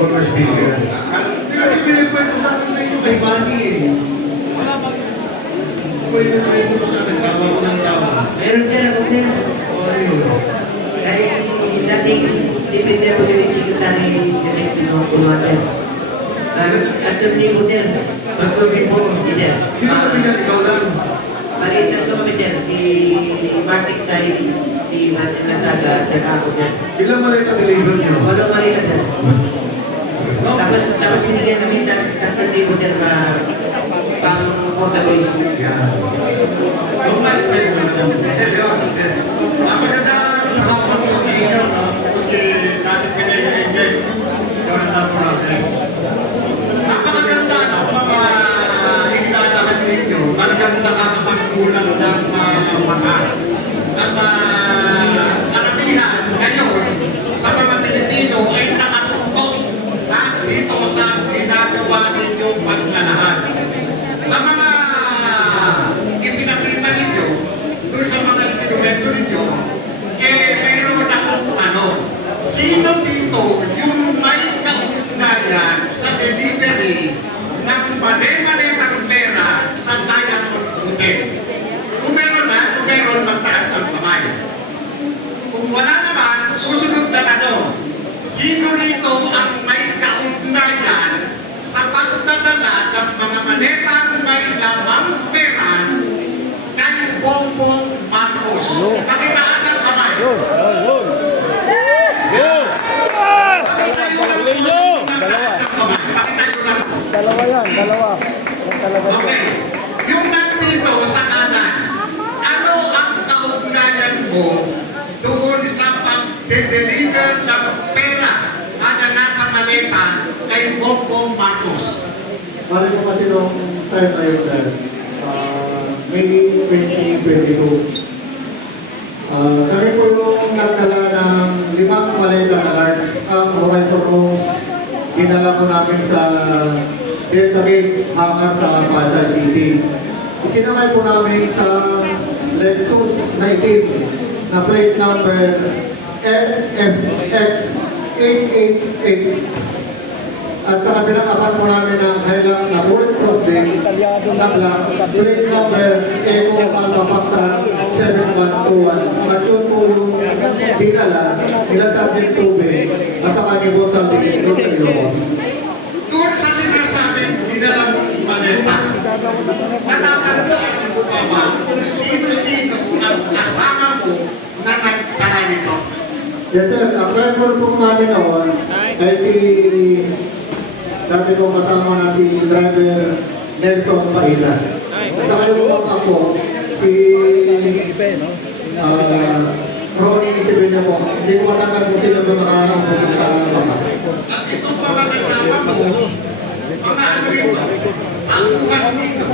former speaker. Kasi pinikwento sa akin sa inyo kay Manny eh. Pinikwento ko sa akin, tawa ko ng tawa. Meron sir ako sir. O ano yun? Dahil dating DPWH Secretary Joseph Punuan sir. Tatlong libo sir. 3,000. Yes sir. Sino ka pinag ikaw lang? Maliit na kami sir. Si Martik Sai, si Martin Lasaga, at saka ako sir. Ilang maliit ang labor niyo? Walang maliit na sir. Tapos binigyan namin 3,000 sir pang for the boys. Yan. Maganda kasama po si Angel, no? Kasi dati pinay yung Angel, Jonathan Morales. Napakaganda, no? Mga iklalahan ninyo, talagang nakakapagkulang ng mata. At karamihan ngayon sa mga Pilipino ay nakatutok dito sa ginagawa ninyong paglalahad. Ang mga ipinakita ninyo doon sa mga instrumento ninyo, meron akong tanong. Sino dito yung may kaugnayan sa delivery ng mali-mali ng pera sa Diamond Hotel? Kung meron, magtaas ng kamay. Kung wala naman, susunod na tanong. Sino rito ang may kaugnayan sa pagdadala ng mga maletang may lamang pera kay Bongbong Marcos? Pakitaas ang kamay. Dalawa yan, dalawa. Yan talaga siya. Okay. Yung nandito sa kanan, ano ang kaugnayan mo doon sa pag-deliver ng pera na nasa maleta kay Bongbong Marcos? Bali ko kasi nung time na yun, sir, May 2022. Kami po yung nagdala ng 5 maleta na large. Ang Horizon Rooms, dinala ko namin sa Delta Gate, hangat sa Pasay City. Isinakay po namin sa Lexus na itim na plate number FFX 8886. At sa kabilang apat po namin ng Hilux na bulletproof din na black, plate number Eco Alpha Foxtrot 7121. At yun po yung dinala nila sa Sergeant Tube at sa kanyang boss sa Ilocos. Doon sa sinasabing dinala mong maleta, natatandaan mo ba kung sino-sino ang kasama mo na nagdala nito? Yes sir, ang driver po namin noon ay si dati kong kasama na si driver Nelson Paila. Sa kanyang ako, si Ronnie Sibilya po. Hindi ko matanggal kung sino ba nakakapunta sa mama. At itong mga kasama mo, mga ano ito, tangguhan dito.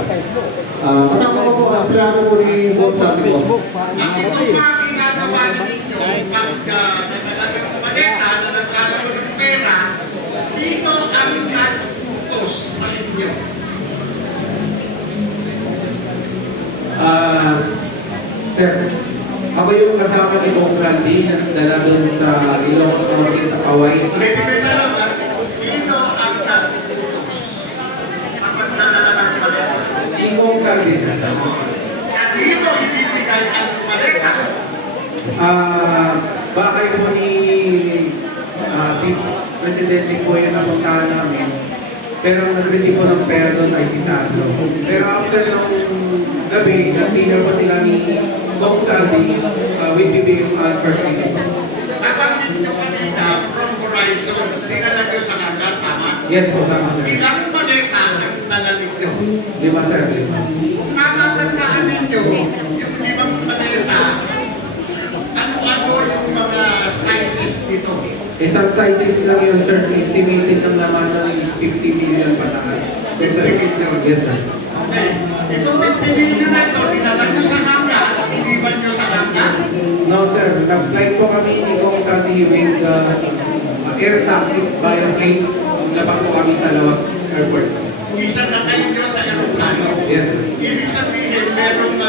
Kasama ko po ang pirado po ni Boss Sandy po. At itong mga ginagawa ninyo, pagdadala ng maleta na nagkalaman ng pera, sino ang nag-utos sa inyo? Ako yung kasama ni Bong Sandy na nagdala doon sa Ilocos Norte sa Paway. Ulitin na lang, sino ang nag-utos sa pagdadala ng maleta? Si Bong Sandy sir. Kanino ibibigay ang maleta? Bakay po ni Presidente po yung napuntahan namin. Pero nag-receive po ng pera doon ay si Sandro. Pero after nung gabi, nag-dinner po sila ni Bong Sandy with BBM at First Lady. Nabanggit nyo kanina from Horizon, dinala nyo sa hanggang, tama? Yes po, tama sir. Ilang maleta ang dala ninyo? 5 sir, 5. Kung natatandaan ninyo, yung 5 maleta, ano-ano yung mga sizes dito? Isang sizes lang yun sir, estimated ng laman ng is 50 million pataas. 50 million. Yes sir. Okay, itong 50 million na ito, dinala nyo sa hanggang, iniwan nyo sa hanggang? No sir, nag-flight po kami ni Kong Sandy with air taxi via plane. Labang po kami sa Lawag Airport. Isa na kayo nyo sa aeroplano. Yes sir. Ibig sabihin, merong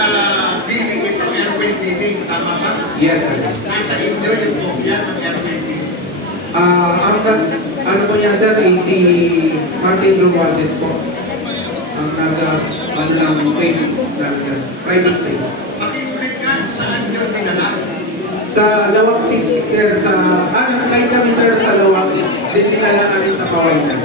billing ito, airway billing, tama ba? Yes sir. Nasa inyo yung kopya ng airway billing. Ang ano po yan sir, ay si Martin Romualdez po. Ang ano lang, pay namin sir, pricing pay. Pakiulit nga, saan yun dinala? Sa Lawak City, sir, kahit kami sir sa Lawak, din dinala namin sa Paway sir.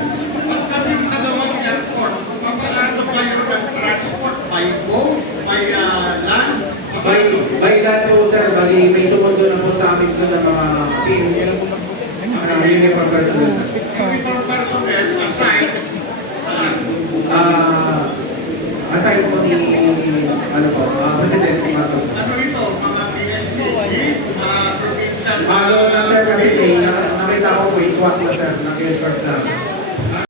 Pagdating sa Lawag Airport, papaano kayo ng transport? By boat? By land? By land po sir, bali may sumundo na po sa amin doon ng mga PMP, uniform personnel sir. Uniform personnel aside saan? Aside po ni, Presidente Marcos. Ano ito? Mga PSPG? Provincial? Na sir, kasi nakita ko po, SWAT na sir, nag-escort sa amin.